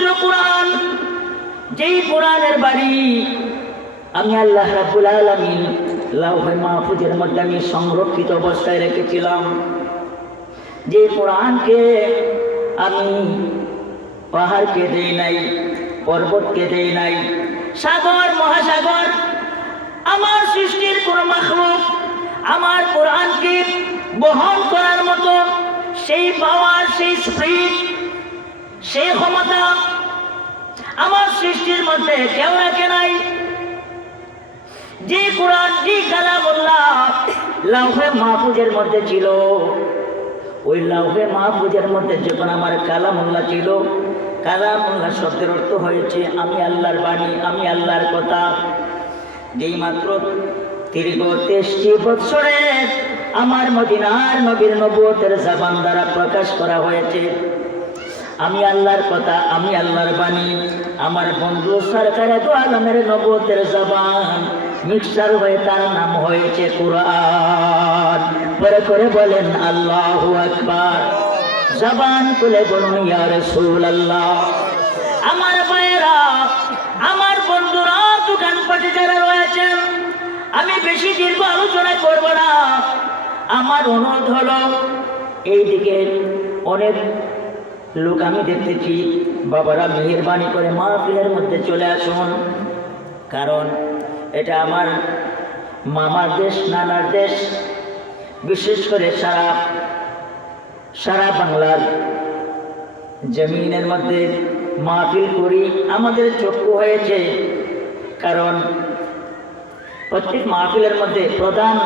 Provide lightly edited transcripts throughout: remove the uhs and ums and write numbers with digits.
পবিত্র কোরআন, যেই কোরআনের বাড়ি আমি আল্লাহ রাব্বুল আলামিন লাউহে মাহফুজের মধ্যে আমি সংরক্ষিত অবস্থায় রেখেছিলাম, যে কোরআনকে আমি পাহাড়কে দেই নাই, পর্বতকে দেই নাই, সাগর মহাসাগর, আমার সৃষ্টির কোন মাখলুক আমার কোরআনকে বহন করার মতো সেই পাওয়ার, সেই স্পিড, সেই ক্ষমতা আমার সৃষ্টির মধ্যে কেউ রাখে নাই। যে কোরআন, যে কালামুল্লাহ লাউহে মাহফুজের মধ্যে ছিল, ওই লাউহে মাহফুজের মধ্যে যখন আমার কালামুল্লাহ ছিল, কালামুল্লাহ শব্দের অর্থ হয়েছে আমি আল্লাহর বাণী, আমি আল্লাহর কথা। যেই মাত্র দীর্ঘ 23 বৎসরের আমার মদিনার নবীর নবুয়তের জবান দ্বারা প্রকাশ করা হয়েছে আমি আল্লাহর কথা, আমি আল্লাহর বাণী, আমার বন্ধু সরকারে দু আলমের নবুয়তের জবান মিক্সার হয়ে তার নাম হয়েছে কোরআন। পরে করে বলেন আল্লাহু আকবার, জবান খুলে বলুন ইয়া রাসূলুল্লাহ। আমার ভাইয়েরা, আমার বন্ধুরা, দোকানপাটে যারা রয়েছেন, আমি বেশি দীর্ঘ আলোচনা করব না। আমার অনুরোধ হলো, এইদিকে অনেক লোক আমি দেখতেছি, বাবারা মেহেরবানি করে মাহফিলের মধ্যে চলে আসুন, কারণ এটা আমার মামার দেশ, নানার দেশ। বিশেষ করে সারা বাংলার জমিনের মধ্যে মাহফিল করি, আমাদের চক্ষু হয়েছে, কারণ প্রত্যেক মাহফিলের মধ্যে প্রধান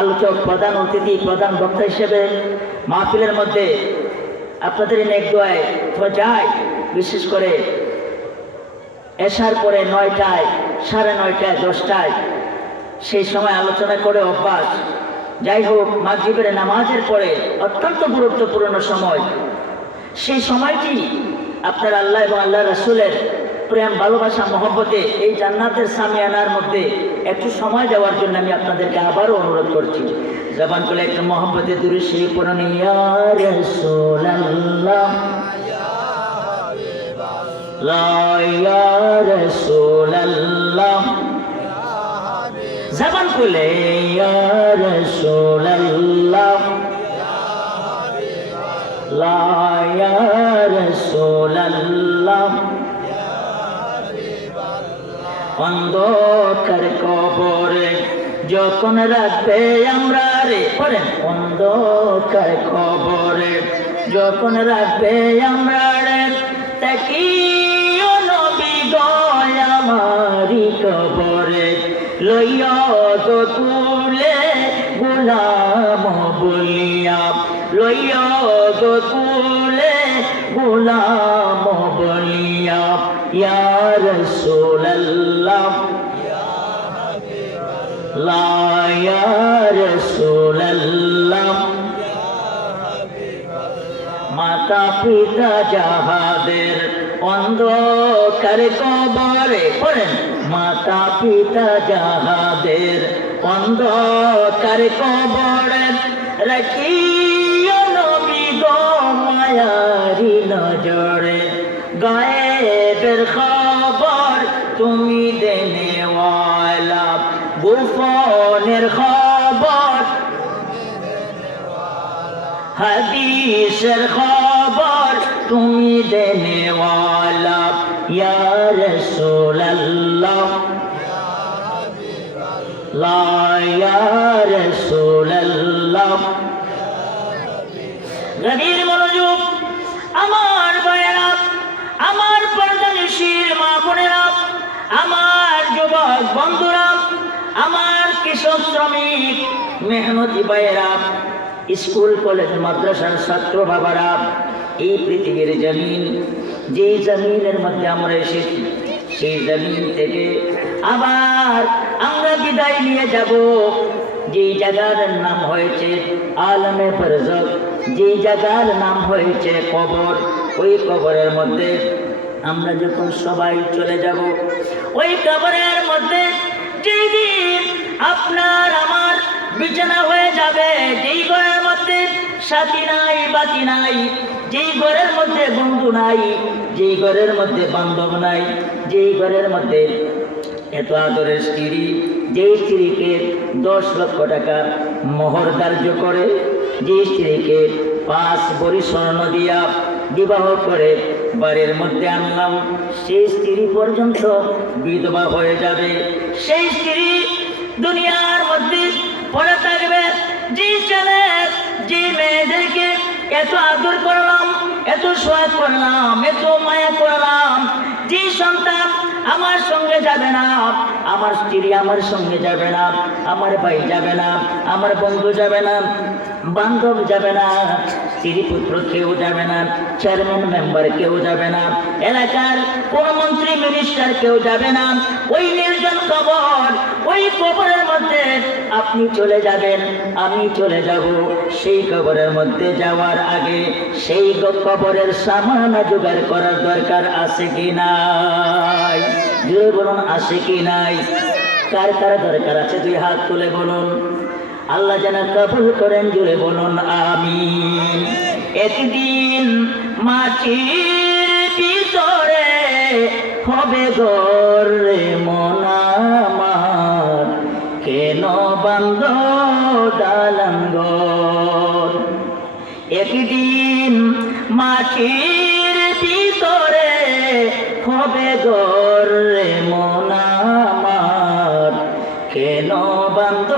আলোচক, প্রধান অতিথি, প্রধান বক্তা হিসেবে মাহফিলের মধ্যে আপনাদের নেক দোয়ায় যায়। বিশেষ করে এশার পরে 9টায়, 9:30, 10টায় সেই সময় আলোচনা করে অভ্যাস। যাই হোক, মাগরিবের নামাজের পরে অত্যন্ত গুরুত্বপূর্ণ সময়। সেই সময়টি আপনার আল্লাহ এবং আল্লাহ রাসূলের প্রেম, ভালোবাসা, মহব্বতে এই জান্নাতের সামিয়ানার মধ্যে একটু সময় দেওয়ার জন্য আমি আপনাদেরকে আবারও অনুরোধ করছি। জবান খুলে একটু মহব্বতে দুরূদ শরীফ পড়ুন, ইয়া রাসূলুল্লাহ, লা ইয়া রাসূলুল্লাহ। জবান খুলে ইয়া রাসূলুল্লাহ, লা ইয়া রাসূলুল্লাহ। অন্ধকার কবরে যখন রাখবে আমরা রে, পড়েন, অন্ধকার কবরে যখন রাখবে আমরা রে, তাকিও নবী গো আমারি কবরে, লইয়া গো তুলে গোলাম বলিয়া, লইয়া গো তুলে গোলাম বলিয়া, ইয়া রাসূলুল্লাহ, লা ইয়া রাসূলুল্লাহ। মাতা পিতা যাহাদের অন্ধকার কবরে, পড়েন, মাতা পিতা যাহাদের অন্ধকার কবরে, রাখিও নবী গো মায়ারি নজরে, গায়েবের খবর তুমি দেনেওয়ালা, গোপনের খবর, হাদিসের খবর তুমি দেনেওয়ালা, ইয়া রাসূলুল্লাহ, লা ইয়া রাসূলুল্লাহ। গভীর মনোযোগ আমার ভাইয়েরা, আমার পর্দানিশীর মা বোনেরা, আমার যুবক বন্ধুরা, আমার কৃষক শ্রমিক মেহনতি ভাইয়েরা, স্কুল কলেজ মাদ্রাসার ছাত্র বাবারা, এই পৃথিবীর জমিন, যে জমিনের মধ্যে আমরা এসেছি, সেই জমিন থেকে আবার আমরা বিদায় নিয়ে যাব। যে জায়গার নাম হয়েছে আলমে বরজখ, যে জায়গার নাম হয়েছে কবর, ওই কবরের মধ্যে আমরা যখন সবাই চলে যাব, ওই কবরের মধ্যে যেদিন আপনার আমার বিছানা হয়ে যাবে, যেই ঘরের মধ্যে সাথী নাই, বাতি নাই, যেই ঘরের মধ্যে বন্ধু নাই, যেই ঘরের মধ্যে বান্ধব নাই, যেই ঘরের মধ্যে এত আদরের স্ত্রী, যেই স্ত্রীকে 10 লক্ষ টাকা মোহর ধার্য করে, যে স্ত্রীকে 5 ভরি স্বর্ণ দিয়া বিবাহ করে বাড়ির মধ্যে আনলাম, সেই স্ত্রী পর্যন্ত বিধবা হয়ে যাবে। সেই স্ত্রী দুনিয়ার মধ্যে পড়ে থাকবে। যে ছেলে, যে মেয়েদেরকে এত আদর করলাম, এত সোয়াদ করলাম, এত মায়া করলাম, যে সন্তান আমার সঙ্গে যাবে না, আমার স্ত্রী আমার সঙ্গে যাবে না, আমার ভাই যাবে না, আমার বন্ধু যাবে না, বান্ধব যাবে না, স্ত্রী পুত্র কেউ যাবে না, চেয়ারম্যান মেম্বার কেউ যাবে না, এলাকার কোন মন্ত্রী মিনিস্টার কেউ যাবে না, ওই নির্জন কবর, ওই কবরের মধ্যে আপনি চলে যাবেন, আমি চলে যাব। সেই কবরের মধ্যে যাওয়ার আগে সেই কবরের সামান জোগাড় করার দরকার আছে কি নাই? জোরে বলুন, আছে কি নাই? কার কার দরকার আছে? 2 হাত তুলে বলুন। আল্লাহ যেন কবুল করেন, জোরে বলুন আমিন। একদিন মাটির ভিতরে হবে ঘর রে মন আমার, কেন বান্ধ দালান ঘর? একদিন মাটির ভিতরে হবে ঘর রে মন আমার, কেন বান্ধ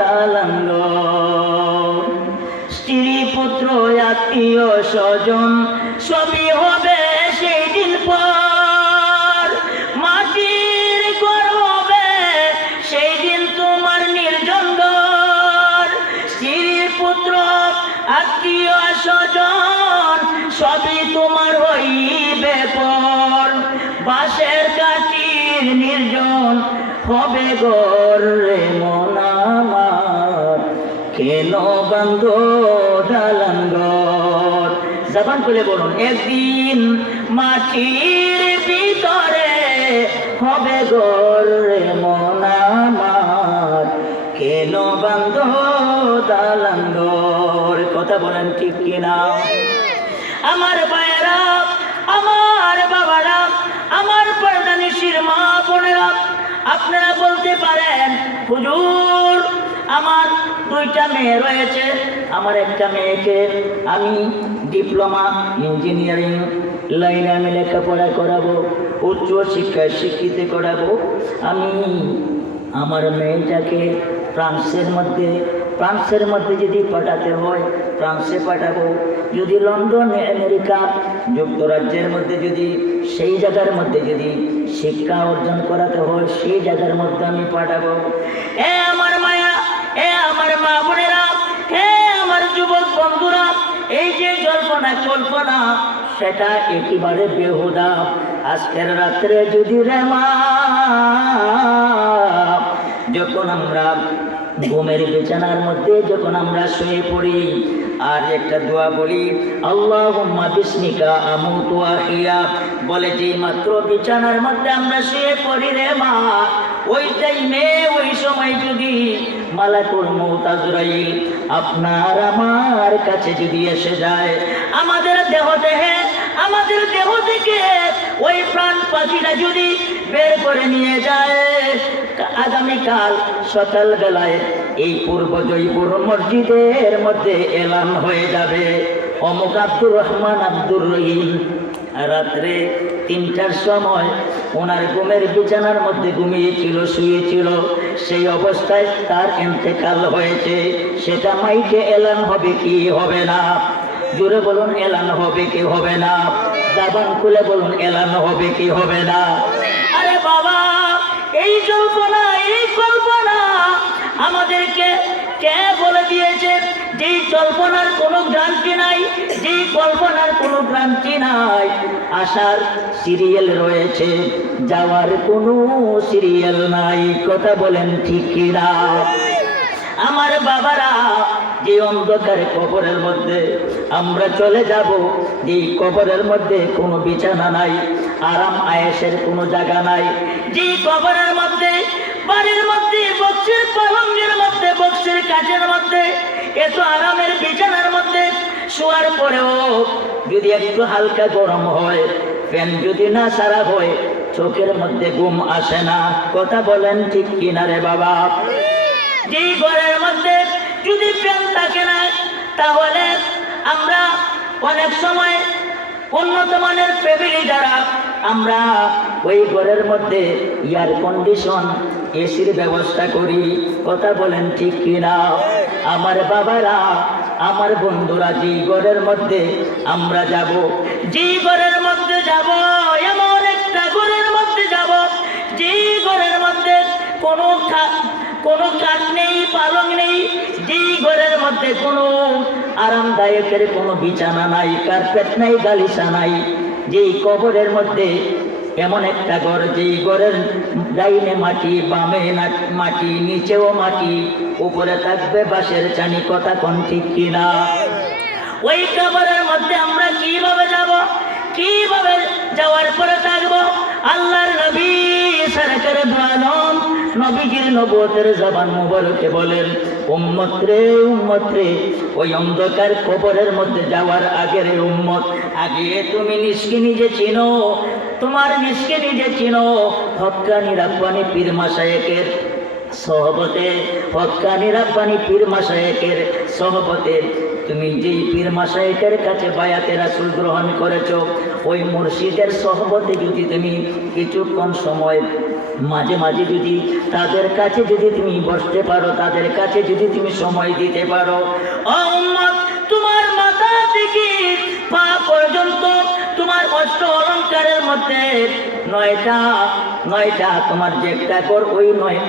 দালান ঘর? স্ত্রী পুত্র আত্মীয় স্বজন সবই হবে সেই দিন পর, মাটির ঘর হবে সেই দিন তোমার নির্জন ঘর। স্ত্রী পুত্র আত্মীয় স্বজন সবই তোমার হইবে পর, বাঁশের কাঠির নির্জন হবে ঘর রে মন আমার, কেন বান্ধ দালান ঘর? জবান খুলে বলুন, একদিন মাটির ভিতরে হবে ঘর রে মন আমার, কেন বান্ধ দালান ঘর? কথা বলেন ঠিক কিনা? আমার ভাইয়েরা, আমার বাবারা, আমার পর্দানিশীর মা বোনেরা, আপনারা বলতে পারেন, হুজুর আমার 2টা মেয়ে রয়েছে, আমার একটা মেয়েকে আমি ডিপ্লোমা ইঞ্জিনিয়ারিং লাইনে আমি লেখাপড়া করাবো, উচ্চ শিক্ষায় শিক্ষিত করাবো। আমি আমার মেয়েটাকে ফ্রান্সের মধ্যে যদি পাঠাতে হয় ফ্রান্সে পাঠাবো, যদি লন্ডন আমেরিকা যুক্তরাজ্যের মধ্যে যদি সেই জায়গার মধ্যে যদি শিক্ষা অর্জন করাতে হয় সেই জায়গার মধ্যে আমি পাঠাবো। এ আমার মায়া, এ আমার মা বোনেরা, হে আমার যুবক বন্ধুরা, এই যে জল্পনা কল্পনা সেটা একেবারে বেহুদা। আজকের রাত্রে যদি রে মা, যখন আমরা ঘুমের বিছানার মধ্যে যখন আমরা শুয়ে পড়ি আর একটা দোয়া বলি, আল্লাহুম্মা বিসমিকা আমুতু ওয়া আহইয়া, বলে যে মাত্র বিছানার মধ্যে আমরা শুয়ে পড়ি রে মা, ওই টাইমে ওই সময় যদি মালাকুল মউত আজরাইল আপনার আমার কাছে যদি এসে যায়, আমাদের দেহ থেকে ওই প্রাণ পাখিটা যদি বের করে নিয়ে যায়, আগামীকাল সকাল বেলায় এই পূর্ব জয়পুর মসজিদের মধ্যে এলান হয়ে যাবে, অমুক আব্দুর রহমান আব্দুর রহিম রাত্রে 3টার সময় ওনার ঘুমের বিছানার মধ্যে ঘুমিয়েছিল, শুয়েছিল, সেই অবস্থায় তার ইন্তেকাল হয়েছে। সেটা মাইকে এলান হবে কি হবে না? জোরে বলুন, এলান হবে কি হবে না? জবান খুলে বলুন, এলান হবে কি হবে না? আরে বাবা, এই জল্পনা, এই কল্পনা আমাদেরকে কে বলে দিয়েছে? যেই কল্পনার কোনো গ্রান্তি নাই, যেই কল্পনার কোনো গ্রান্তি নাই, আসার সিরিয়াল রয়েছে, যাওয়ার কোনো সিরিয়াল নাই। কথা বলেন ঠিক কিনা? আমার বাবারা, যে অন্ধকার কবরের মধ্যে আমরা চলে যাব, যে কবরের মধ্যে কোনো বিছানা নাই, আরাম আয়েশের কোনো জায়গা নাই, যে কবরের মধ্যে বাড়ির মধ্যে বক্সের পালঙ্গের মধ্যে বক্সের কাঠের মধ্যে এত আরামের বিছানার মধ্যে শোয়ার পরেও যদি একটু হালকা গরম হয়, ফ্যান যদি না সারা হয়, চোখের মধ্যে ঘুম আসে না। কথা বলেন ঠিক কিনা রে বাবা? যে ঘরের মধ্যে যদি ফ্যান থাকে না, তাহলে আমরা অনেক সময় উন্নত মানের ফ্যামিলি দ্বারা আমরা ওই ঘরের মধ্যে এয়ার কন্ডিশন, এসির ব্যবস্থা করি। কথা বলেন ঠিক কিনা? আমার বাবারা, আমার বন্ধুরা, যে ঘরের মধ্যে আমরা যাব, যে ঘরের মধ্যে যাব, এমন একটা ঘরের মধ্যে যাব, যে ঘরের মধ্যে কোনো কাঠ নেই, পালং নেই, যে ঘরের মধ্যে কোনো আরামদায়কের কোনো বিছানা নাই, কার্পেট নাই, গালিচা নাই, যেই কবরের মধ্যে এমন একটা ঘর, যেই ঘরের ডাইনে মাটি, বামে মাটি, নিচেও মাটি, উপরে থাকবে বাঁশের চানি। কথা কোন ঠিক কিনা? ওই কবরের মধ্যে আমরা কিভাবে যাব, কিভাবে যাওয়ার পরে থাকবো? আল্লাহর নবী সরকার দোয়ালম নবীজির নবুয়তের জবান মুবারকে বলেন, উম্মত রে, উম্মত রে, ওই অন্ধকার কবরের মধ্যে যাওয়ার আগে রে উম্মত, আগে তুমি নিজকে নিজে চিনো, তোমার নিজকে নিজে চিনো। হক্কানি রাব্বানি পীর মাশায়েখের সহবতে, হক্কানি রাব্বানি পীর মাশায়েখের সহবতে তুমি যেই পীর মাশায়েখের কাছে বায়াতে রাসূল গ্রহণ করেছো, ওই মুর্শিদের সহবতে যদি তুমি কিছুক্ষণ সময় মাঝে মাঝে যদি তাদের কাছে যদি তুমি বসতে পারো, তাদের কাছে যদি তুমি সময় দিতে পারো, ও উম্মত, তোমার মাথা থেকে পা পর্যন্ত তোমার অষ্ট অলঙ্কারের মধ্যে নয়টা তোমার যে একটা ঘর,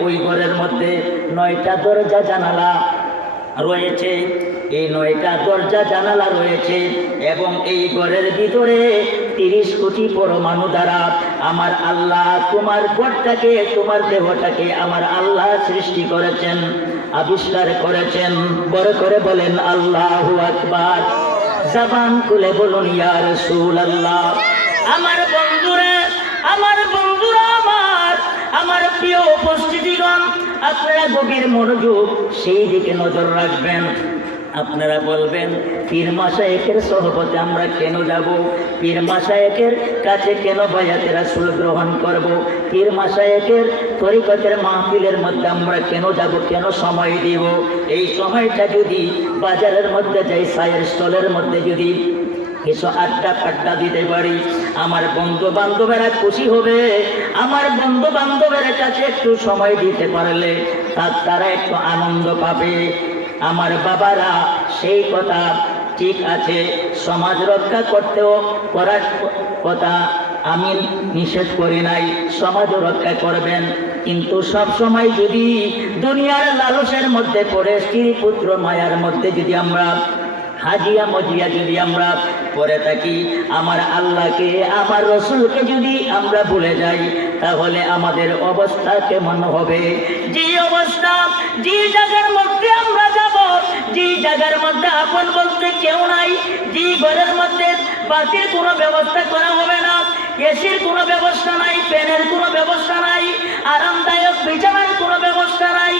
ওই ঘরের মধ্যে 9টা দরজা জানালা রয়েছে। এই 9টা দরজা জানালা রয়েছে এবং এই ঘরের ভিতরে 30 কোটি পরমাণু দ্বারা আমার আল্লাহ তোমার ঘরটাকে, তোমার দেহটাকে আমার আল্লাহ সৃষ্টি করেছেন, আবিষ্কার করেছেন। বড় করে বলেন আল্লাহু আকবার। জবান খুলে বলুন ইয়া রাসূলুল্লাহ। আমার বন্ধুরা, আমার প্রিয় উপস্থিতিগণ, আপনারা গভীর মনোযোগ সেই দিকে নজর রাখবেন। আপনারা বলবেন, পীর মাশায়েখের সহবতে আমরা কেন যাব? পীর মাশায়েখের কাছে কেন বায়াতে রাসূল গ্রহণ করব? পীর মাশায়েখের তরিকতের মাহফিলের মধ্যে আমরা কেন যাব, কেন সময় দিব? এই সময়টা যদি বাজারের মধ্যে যাই, চায়ের স্টলের মধ্যে যদি কিছু আড্ডা দিতে পারি, আমার বন্ধু বান্ধবেরা খুশি হবে। আমার বন্ধু বান্ধবের কাছে একটু সময় দিতে পারলে তারা একটু আনন্দ পাবে। আমার বাবারা, সেই কথা ঠিক আছে, সমাজ রক্ষা করার কথা আমি নিষেধ করি নাই, সমাজ রক্ষা করবেন। কিন্তু সব সময় যদি দুনিয়ার লালসের মধ্যে পড়ে, স্ত্রী পুত্র মায়ার মধ্যে যদি আমরা হাজিয়া মজিয়া যদি আমরা পড়ে থাকি, আমার আল্লাহকে, আমার রসুলকে যদি আমরা ভুলে যাই, তাহলে আমাদের অবস্থা কেমন হবে? যে অবস্থা, যে জায়গার মধ্যে আমরা যাব, যে জায়গার মধ্যে আপন বলতে কেউ নাই, যে ঘরের মধ্যে বাতির কোনো ব্যবস্থা করা হবে না, এসির কোনো ব্যবস্থা নাই, ফ্যানের কোনো ব্যবস্থা নাই, আরামদায়ক বিছানার কোনো ব্যবস্থা নাই,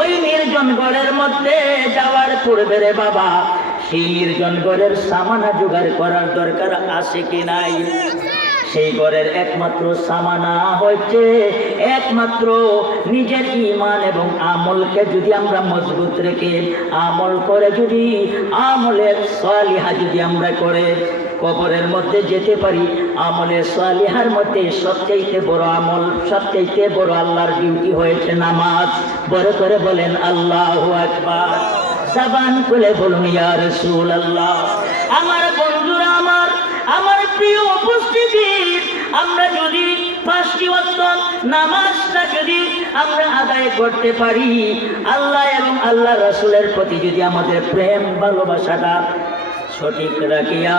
ওই নির্জন ঘরের মধ্যে যাওয়ার পূর্বে রে বাবা, সেই নির্জন ঘরের সামানা জোগাড় করার দরকার আছে কি নাই? সেই ঘরের একমাত্র সামানা হচ্ছে একমাত্র নিজের ঈমান এবং আমলকে যদি আমরা মজবুত রেখে আমল করে, যদি আমলের সালিহা যদি আমরা করে কবরের মধ্যে যেতে পারি, আমলে সালিহার মধ্যে সবচেয়ে বড় আমল, সবচেয়ে বড় আল্লাহর ডিউটি হয়েছে নামাজ। বড় করে বলেন আল্লাহু আকবার। জবান খুলে বলুন ইয়া রাসূলুল্লাহ। আমার বন্ধুরা, আমার প্রিয় উপস্থিতি, আমরা যদি 5টি ওয়াক্ত নামাজটা যদি আমরা আদায় করতে পারি, আল্লাহ এবং আল্লাহ রাসূলের প্রতি যদি আমাদের প্রেম ভালোবাসাটা সঠিক রাখিয়া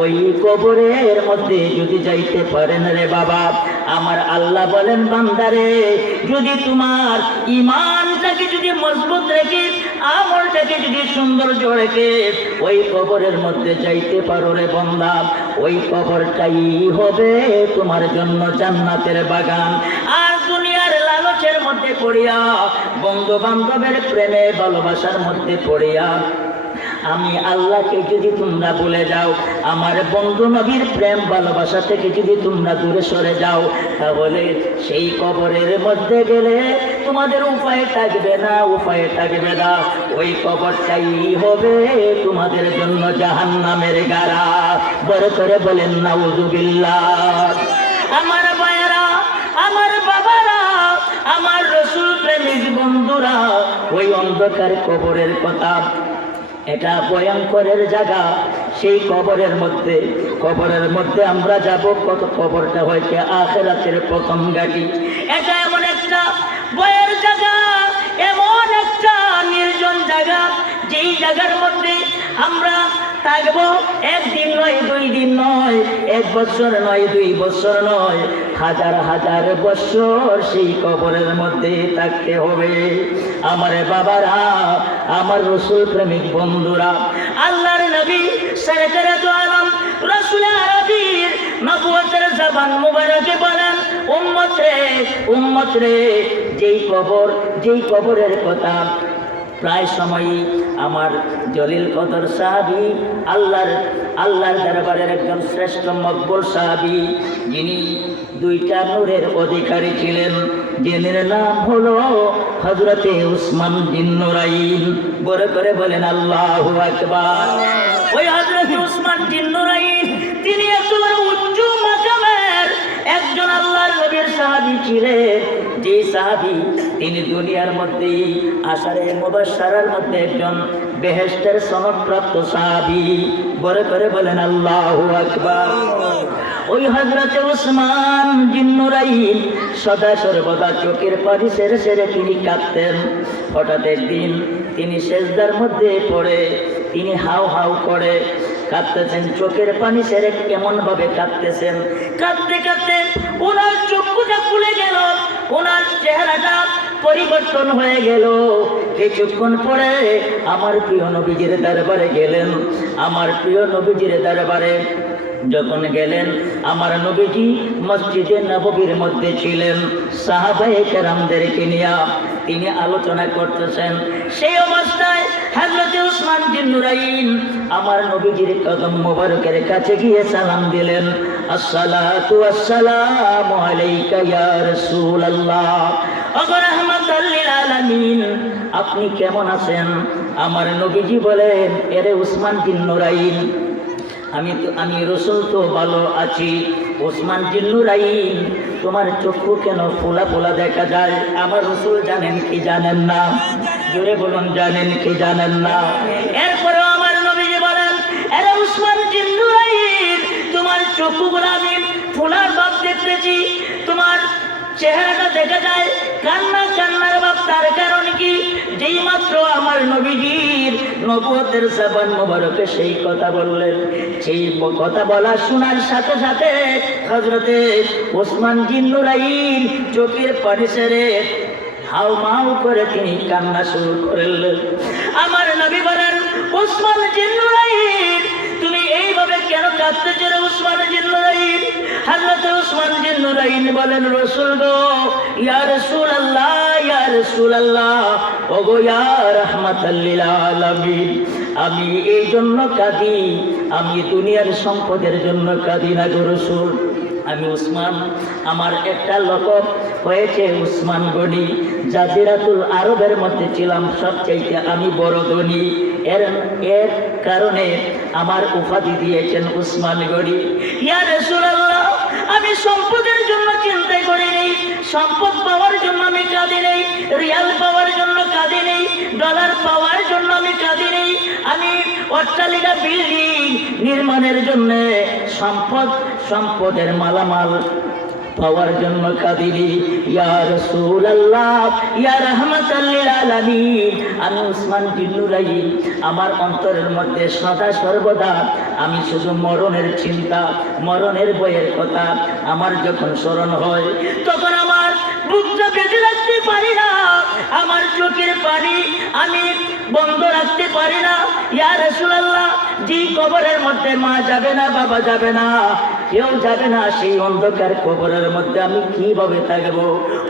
ওই কবরের মধ্যে যদি যাইতে পারেন রে বাবা, আমার আল্লাহ বলেন, বান্দারে, যদি তোমার ঈমানটাকে যদি মজবুত রেখে, আমলটাকে যদি সৌন্দর্য রেখে ওই কবরের মধ্যে যাইতে পারো রে বান্দা, ওই কবরটাই হবে তোমার জন্য জান্নাতের বাগান। আর দুনিয়ার লালচের মধ্যে পড়িয়া, বন্ধু বান্ধবের প্রেমে ভালোবাসার মধ্যে পড়িয়া আমি আল্লাহকে যদি তোমরা ভুলে যাও, আমার বন্ধু নবীর প্রেম ভালোবাসা থেকে যদি তোমরা দূরে সরে যাও, তাহলে সেই কবরের মধ্যে গেলে তোমাদের উপায় থাকবে না, উপায় থাকবে না। ওই কবরটাই হবে তোমাদের জন্য জাহান্নামের গাড়া। বড় করে বলেন নাউযুবিল্লাহ। আমার ভাইয়েরা, আমার বাবারা, আমার রাসূল প্রেমিক বন্ধুরা, ওই অন্ধকার কবরের কথা, এটা ভয়ঙ্করের জায়গা। সেই কবরের মধ্যে আমরা যাব। কত কবরটা হয়েছে আখিরাতের প্রথম ঘাঁটি। এটা এমন একটা ভয়ের জায়গা, এমন একটা নির্জন জায়গা, যেই জায়গার মধ্যে আমরা থাকবো একদিন নয়, 2 দিন নয়, 1 বছর নয়, 2 বছর নয়, হাজার হাজার বছর সেই কবরের মধ্যে থাকতে হবে। আমার বাবারা, আমার রাসূল প্রেমিক বন্ধুরা, আল্লাহর নবী সরকারে দু আলম রাসূল আরবীর নবুয়তের জবান মুবারকে বলেন, উম্মত রে, যেই কবরের কথা প্রায় সময়ই আমার জলিল কদর সাহাবী, আল্লাহর দরবারের একজন শ্রেষ্ঠ মকবুল সাহাবী, যিনি 2টা নূরের অধিকারী ছিলেন, যিনি নাম হলো হযরতে উসমান বিন নুরাইন। বড় করে বলেন আল্লাহু আকবার। ওই হযরতে উসমান বিন নুরাইন, তিনি এত বড় উচ্চ মাকামের একজন আল্লাহর নবীর সাহাবী ছিলেন, যে সাহাবী তিনি দুনিয়ার মধ্যে আশারে মুবাশশারার মধ্যে একজন বেহেশতের সনদপ্রাপ্ত সাহাবী। বড় করে বলেন আল্লাহু আকবার। ওই হযরতে উসমান বিন নুরাইন সদা সর্বদা চোখের পানি ছেড়ে ছেড়ে তিনি কাঁদতেন। হঠাৎ একদিন তিনি সেজদার মধ্যে পড়ে তিনি হাউ হাউ করে কাঁদতেছেন, চোখের পানি ছেড়ে কেমন ভাবে কাঁদতেছেন। কাঁদতে কাঁদতে ওনার চক্ষুটা খুলে গেল, ওনার চেহারাটা পরিবর্তন হয়ে গেল। কিছুক্ষণ পরে আমার প্রিয় নবীজির দরবারে গেলেন। আমার প্রিয় নবীজির দরবারে যখন গেলেন, আমার নবীজি মসজিদে নববীর মধ্যে ছিলেন, সাহাবায়ে কেরামদেরকে নিয়ে তিনি আলোচনা করতেছেন। সেই অবস্থায় হযরতে উসমান বিন নুরাইন আমার নবীজির কদম মোবারকের কাছে গিয়ে সালাম দিলেন, আসসালাতু ওয়াসসালামু আলাইকা ইয়া রাসূলুল্লাহ, ওয়া রাহমাতাল লিল আলামিন, আপনি কেমন আছেন? আমার নবীজি বলেন, এরে উসমান বিন নুরাইন, আমি রাসূল তো ভালো আছি। উসমান বিন নুরাইন, তোমার চক্ষু কেন ফোলা ফোলা দেখা যায়? আমার রাসূল জানেন কি জানেন না? জোরে বলুন, জানেন কি জানেন না? এরপরে আমার নবীজি বলেন, আরে উসমান বিন নুরাইন, তোমার চক্ষুগুলো আমি ফোলার ভাব দেখতেছি, তোমার চেহারাটা দেখা যায় কান্নার ভাব। তার কারণ কি? যেই মাত্র আমার নবীজির নবুয়তের জবান মোবারকে সেই কথা বললেন, সেই কথা বলা শোনার সাথে সাথে হযরতে উসমান বিন নুরাইন চোখের পানি ছেড়ে হাউ মাউ করে তিনি কান্না শুরু করলেন। আমার নবী বলেন, উসমান বিন নুরাইন, তুমি এইভাবে কেন কাঁদতেছ রে উসমান বিন নুরাইন? হযরত উসমান বিন নুরাইন বলেন, রাসূল গো, ইয়া রাসূলুল্লাহ, ইয়া রাসূলুল্লাহ, ওগো ইয়া রাহমাতাল লিল আলামিন, আমি এই জন্য কাঁদি, আমি দুনিয়ার সম্পদের জন্য কাঁদি না গো রাসূল। আমি উসমান, আমার একটা লকব হয়েছে উসমান গনি, জাজিরাতুল আরবের মধ্যে ছিলাম সবচাইতে আমি বড় ধনী। এর কারণে আমার উপাধি দিয়েছেন উসমান গনি। ইয়া রাসূলুল্লাহ, আমি সম্পদের জন্য চিন্তা করি নেই, সম্পদ পাওয়ার জন্য আমি কাঁদি নেই, রিয়াল পাওয়ার জন্য কাঁদি নেই, ডলার পাওয়ার জন্য আমি কাঁদি নেই, আমি অট্টালিকা বিল্ডিং নির্মাণের জন্য সম্পদের মালামাল পাওয়ার জন্য কাঁদিনি। ইয়া রাসূলুল্লাহ, ইয়া রাহমাতাল লিল আলামিন, আমি উসমান বিন নুরাইন, আমার অন্তরের মধ্যে সদা সর্বদা আমি শুধু মরণের চিন্তা, মরণের ভয়ের কথা আমার যখন স্মরণ হয়, তখন আমার বুকটা বেঁধে রাখতে পারি না, আমার চোখের পানি আমি বন্ধ রাখতে পারি না। ইয়া রাসূলুল্লাহ, যেই কবরের মধ্যে মা যাবে না, বাবা যাবে না, কেউ যাবে না, সেই অন্ধকার কবরের মধ্যে আমি কিভাবে থাকবো?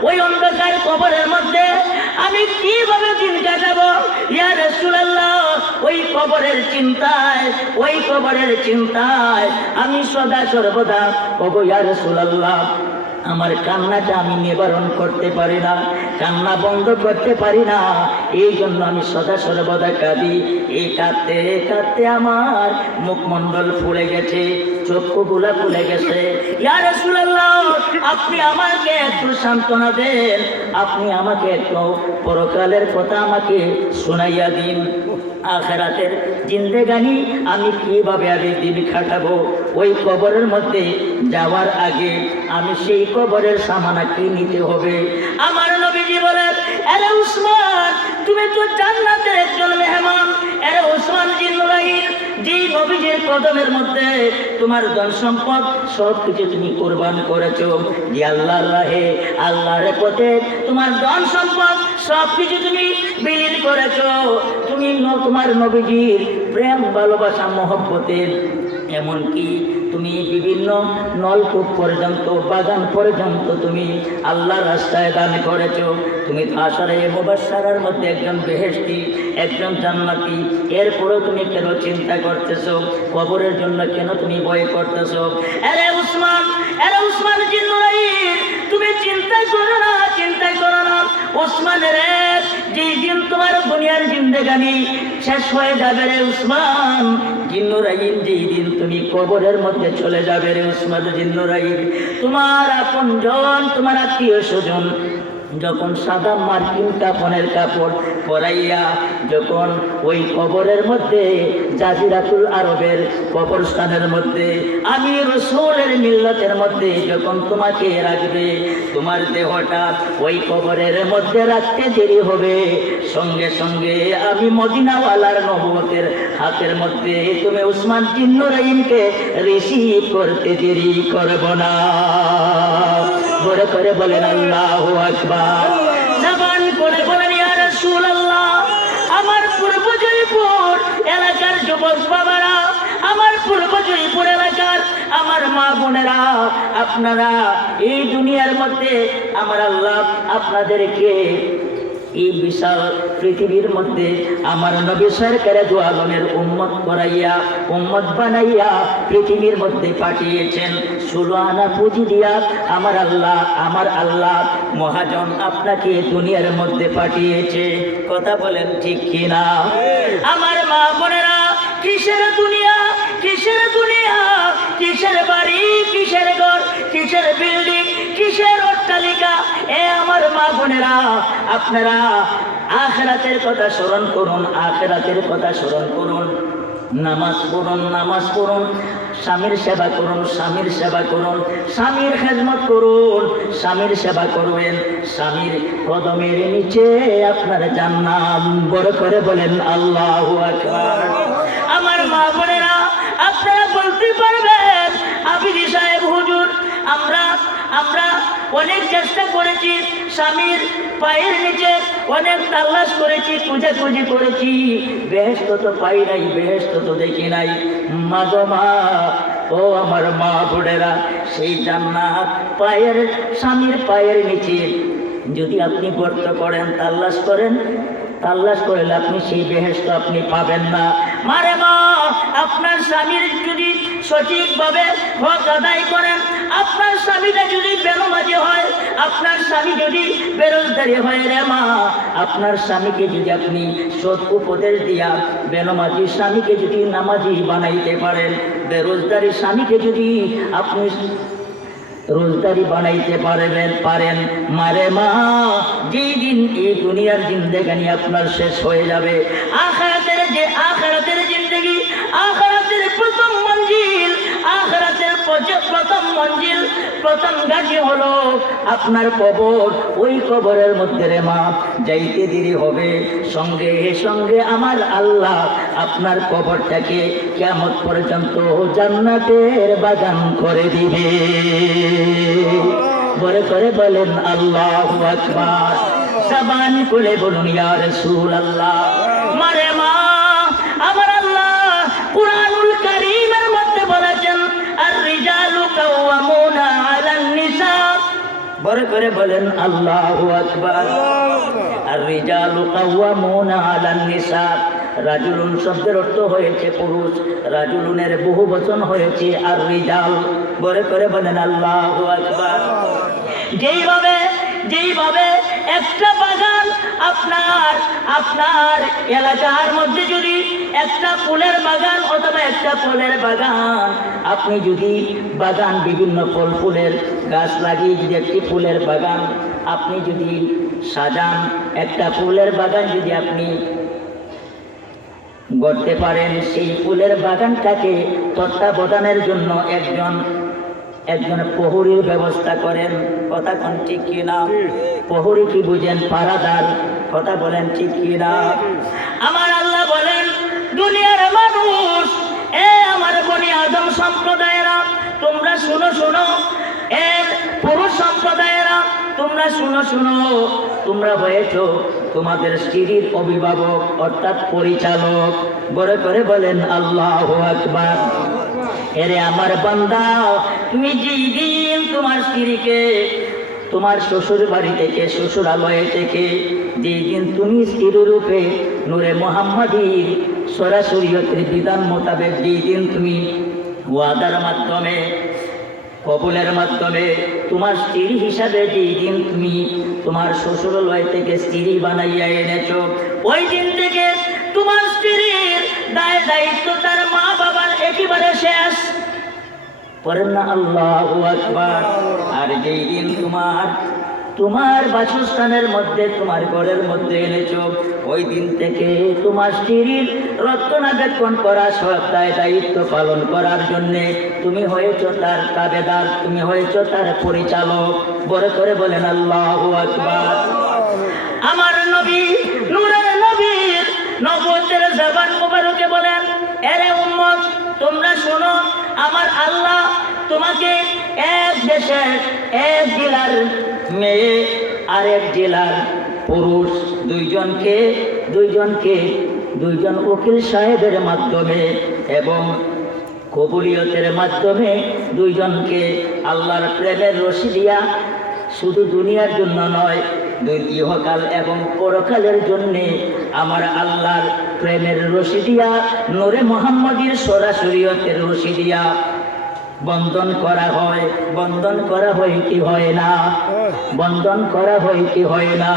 ওই অন্ধকার কবরের মধ্যে আমি কিভাবে দিন কাটাবো? ইয়া রাসূলুল্লাহ, ওই কবরের চিন্তায় আমি সদা সর্বদা ওগো ইয়া রাসূলুল্লাহ, আমার কান্নাটা আমি নিবারণ করতে পারি না, কান্না বন্ধ করতে পারি না। এই জন্য আমি সদা সর্বদা কাঁদি। এই কাঁদতে কাঁদতে আমার মুখমণ্ডল ফুলে গেছে, চক্ষুগুলা ফুলে গেছে। ইয়া রাসূলুল্লাহ, আপনি আমাকে একটু সান্ত্বনা দেন, আপনি আমাকে একটু পরকালের কথা আমাকে শোনাইয়া দিন। আখিরাতের জিন্দেগানি আমি কিভাবে দিন কাটাবো? ওই কবরের মধ্যে যাওয়ার আগে আমি সেই কবরের সামানা কি নিতে হবে? আমার নবীজি বলেন, আরে উসমান, তুমি তো জান্নাতের একজন মেহমান। আরে উসমান জিন্নুরাইন, যে নবীজির কদমের মধ্যে তোমার ধন সম্পদ সব কিছু তুমি কুরবান করেছো, যে আল্লাহর রাহে, আল্লাহর পথে তোমার ধন সম্পদ সব কিছু তুমি বিলীন করেছো। তুমি তোমার নবীজির প্রেম, ভালোবাসা, মহব্বতের, এমনকি তুমি বিভিন্ন নলকূপ পর্যন্ত, বাগান পর্যন্ত তুমি আল্লাহর রাস্তায় দান করেছো। তুমি আশারে মুবাশশারার মধ্যে একজন বেহেশতি, একজন জান্নাতি। এরপরেও তুমি কেন চিন্তা করতেছো? কবরের জন্য কেন তুমি ভয় করতেছো? আরে উসমান জিন্নুরাইন, তুমি চিন্তা করো না। উসমান রে, যেই দিন তোমার দুনিয়ার জিন্দেগানি শেষ হয়ে যাবে রে উসমান জিন্নুরাইন, যেই দিন তুমি কবরের মধ্যে চলে যাবে রে উসমান জিন্নুরাইন, তোমার আপনজন, তোমার আত্মীয় স্বজন যখন সাদা মার্কিন কাফনের কাপড় পরাইয়া যখন ওই কবরের মধ্যে, জাজিরাতুল আরবের কবরস্থানের মধ্যে, আমি রাসূলের মিল্লাতের মধ্যে যখন তোমাকে রাখবে, তোমার দেহটা ওই কবরের মধ্যে রাখতে দেরি হবে, সঙ্গে সঙ্গে আমি মদিনাওয়ালার নবুয়তের হাতের মধ্যে তুমি উসমান জিন্নুরাইনকে রিসিভ করতে দেরি করব না। বড় করে বলেন আল্লাহু আকবার। জবান করে বলেন ইয়া রাসূলুল্লাহ। আমার পূর্ব জয়পুর এলাকার যুবক বাবারা, আমার পূর্ব জয়পুর এলাকার আমার মা বোনেরা, আপনারা এই দুনিয়ার মধ্যে আমার আল্লাহ আপনাদেরকে এই বিশাল পৃথিবীর মধ্যে আমার নবী সরকারে দু আলমের উম্মত বানাইয়া পৃথিবীর মধ্যে পাঠিয়েছেন। 16 আনা পুঁজি দিয়া আমার আল্লাহ মহাজন আপনাকে দুনিয়ার মধ্যে পাঠিয়েছে। কথা বলেন ঠিক কিনা? আমার মা বোনেরা, কিসের দুনিয়া, কিসের বাড়ি, কিসের ঘর, কিসের বিল্ডিং, কিসের অট্টালিকা? এ আমার মা বোনেরা, আপনারা আখিরাতের কথা স্মরণ করুন, নামাজ পড়ুন, স্বামীর সেবা করুন, স্বামীর খেদমত করুন, স্বামীর সেবা করবেন, স্বামীর কদমের নিচে আপনার জান্নাত। বড় করে বলেন আল্লাহু আকবার। আমার মা বোনেরা, আপনারা বলতে পারবেন, হাফিজি সাহেব হুজুর, আমরা অনেক চেষ্টা করেছি, স্বামীর পায়ের নিচে অনেক তালাশ করেছি, খুঁজাখুঁজি করেছি, বেহেশত তো পাই নাই, বেহেশত তো দেখি নাই। মা গো মা, ও আমার মা বোনেরা, সেই জান্নাত স্বামীর পায়ের নিচে যদি আপনি গর্ত করেন, তালাশ করলে আপনি সেই বেহেশত আপনি পাবেন না। মারে মা, আপনার স্বামীর যদি সঠিকভাবে হক আদায় করেন, আপনার স্বামীটা যদি বেনামাজি হয়, আপনার স্বামী যদি বেরোজগারি হয় রে মা, আপনার স্বামীকে যদি আপনি সৎ উপদেশ দিয়া বেনামাজি স্বামীকে যদি নামাজি বানাইতে পারেন, বেরোজগারি স্বামীকে যদি আপনি রোজগারি বানাইতে পারেন, মারে মা, যেই দিন এই দুনিয়ার জিন্দেগানি আপনার শেষ হয়ে যাবে, আখিরাতের জিন্দেগি, আখিরাতের প্রথম মঞ্জিল, প্রথম গাছি হলো আপনার কবর। ওই কবরের মধ্যে রে মা যাইতে দেরি হবে, সঙ্গে সঙ্গে আমার আল্লাহ আপনার কবরটাকে কিয়ামত পর্যন্ত জান্নাতের বাগান করে দিবে। বড় করে বলেন আল্লাহু আকবার। জবান খুলে বলুন ইয়া রাসূলুল্লাহ। মারে মা, আমার আল্লাহ কুরআনুল কারীমের মধ্যে বলেছেন, আর রিজালু বড় করে বলেন আল্লাহু আকবার। আর রিজালু কাওয়ামুনা আলান নিসা, রাজুলুন শব্দের অর্থ হয়েছে পুরুষ, রাজুলুনের বহু বচন হয়েছে আর রিজাল। বড় করে বলেন আল্লাহু আকবার। যেইভাবে একটা বাগান আপনার এলাকার মধ্যে যদি একটা ফুলের বাগান অথবা একটা ফলের বাগান, আপনি যদি বাগান বিভিন্ন ফল ফুলের গাছ লাগিয়ে যদি একটি ফুলের বাগান আপনি যদি সাজান, একটা ফুলের বাগান যদি আপনি গড়তে পারেন, সেই ফুলের বাগানটাকে তত্ত্বাবধানের জন্য একজন প্রহরীর ব্যবস্থা করেন। কথা কোন ঠিক কিনা? প্রহরী কি বুঝেন? পাহারাদার। কথা বলেন ঠিক কিনা? আমার আল্লাহ বলেন, দুনিয়ার মানুষ, আমার বনি আদম সম্প্রদায়েরা, তোমরা শুনো, পুরুষ সম্প্রদায়েরা তোমরা শুনো, তোমরা হয়েছো তোমাদের স্ত্রীর অভিভাবক অর্থাৎ পরিচালক। বড় করে বলেন আল্লাহু আকবার। এরে আমার বান্দা, তুমি যেদিন তোমার স্ত্রীকে তোমার শ্বশুর বাড়ি থেকে শ্বশুরালয় থেকে যেদিন তুমি স্ত্রী রূপে নূরে মুহাম্মাদীর সরাসরিয়তের বিধান মোতাবেক যেদিন তুমি ওয়াদার মাধ্যমে কবুলের মাধ্যমে তোমার স্ত্রী হিসাবে যেদিন তুমি তোমার শ্বশুরালয় থেকে স্ত্রী বানাইয়া এনেছো, ওই দিন থেকে তোমার স্ত্রীর দায়িত্ব তার মা বাবার একেবারে শেষ। পড়েন না আল্লাহু আকবার। আর যেই দিন তোমার বাসস্থানের মধ্যে তোমার ঘরের মধ্যে এনেছো, ওই দিন থেকে তোমার স্ত্রীর রক্ষণাবেক্ষণ করা সব দায়িত্ব পালন করার জন্যে তুমি হয়েছ তার তাবেদার, তুমি হয়েছ তার পরিচালক। বড় করে বলেন আল্লাহু আকবার। আমার নবী, নূরের নবীর নবুয়তের জবান মুবারকে বলেন, এরে উম্মত তোমরা শোনো, আমার আল্লাহ তোমাকে এক দেশের এক জেলার মেয়ে আর এক জেলার পুরুষ দুইজন উকিল সাহেবের মাধ্যমে এবং কবুলিয়তের মাধ্যমে দুইজনকে আল্লাহর প্রেমের রশি দিয়া শুধু দুনিয়ার জন্য নয়, ইহকাল এবং পরকালের জন্যে আমার আল্লাহর প্রেমের রশি দিয়া নূরে মুহাম্মাদীর সরাসরিয়তের রশি দিয়া বন্ধন করা হয় কি হয় না? বন্ধন করা হয় কি হয় না?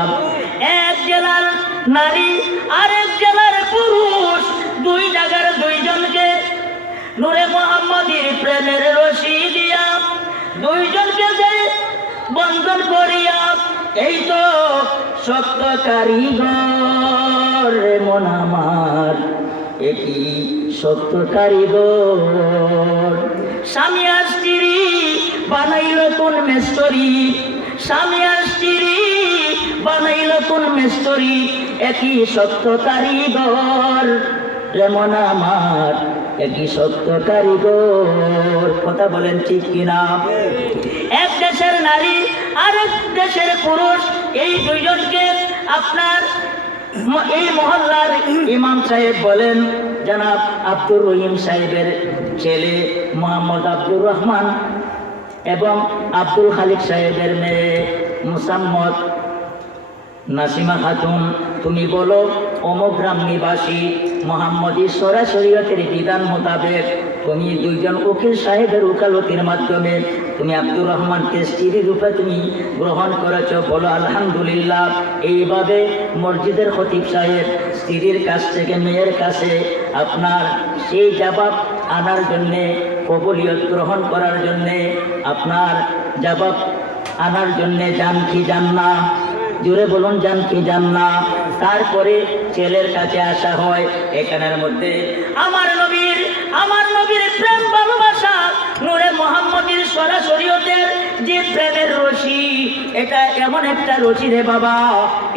এক জেলার নারী আরেক জেলার পুরুষ, দুই জায়গার দুইজনকে নূরে মুহাম্মাদীর প্রেমের রশি দিয়া দুইজনকে যে বন্ধন করিয়া, এই তো সত্য কারিগর রে মন আমার, একই সত্য কারিগর। স্বামী আর স্ত্রী বানাইল কোন মেস্তরি, স্বামী আর স্ত্রী বানাইল কোন মেস্তরি, একই সত্য কারিগর রে মন আমার, একই সত্য কারিগর। কথা বলেন ঠিক কিনা? এক দেশের নারী আরেক দেশের পুরুষ, এই দুইজনকে আপনার এই মহল্লার ইমাম সাহেব বলেন, জনাব আব্দুর রহিম সাহেবের ছেলে মোহাম্মদ আব্দুর রহমান এবং আব্দুল খালিক সাহেবের মেয়ে মুসাম্মদ নাসিমা খাতুন, তুমি বলো অমুক গ্রাম নিবাসী মোহাম্মদী সরাসরিয়তের বিধান মোতাবেক তুমি দুইজন উকিল সাহেবের উকালতির মাধ্যমে তুমি আব্দুর রহমানকে স্ত্রী রূপে তুমি গ্রহণ করেছ, বলো আলহামদুলিল্লাহ। এইভাবে মসজিদের খতিব সাহেব স্ত্রীর কাছ থেকে মেয়ের কাছে আপনার সেই জবাব আনার জন্যে, কবুলিয়ত গ্রহণ করার জন্যে, আপনার জবাব আনার জন্যে যান কি যান না? জোরে বলুন, যান কি যান না? তারপরে ছেলের কাছে আসা হয়। এখানের মধ্যে আমার নবীর প্রেম ভালোবাসা নূরে মুহাম্মাদীর সরাসরিয়তের যে প্রেমের রশি, এটা এমন একটা রশি রে বাবা,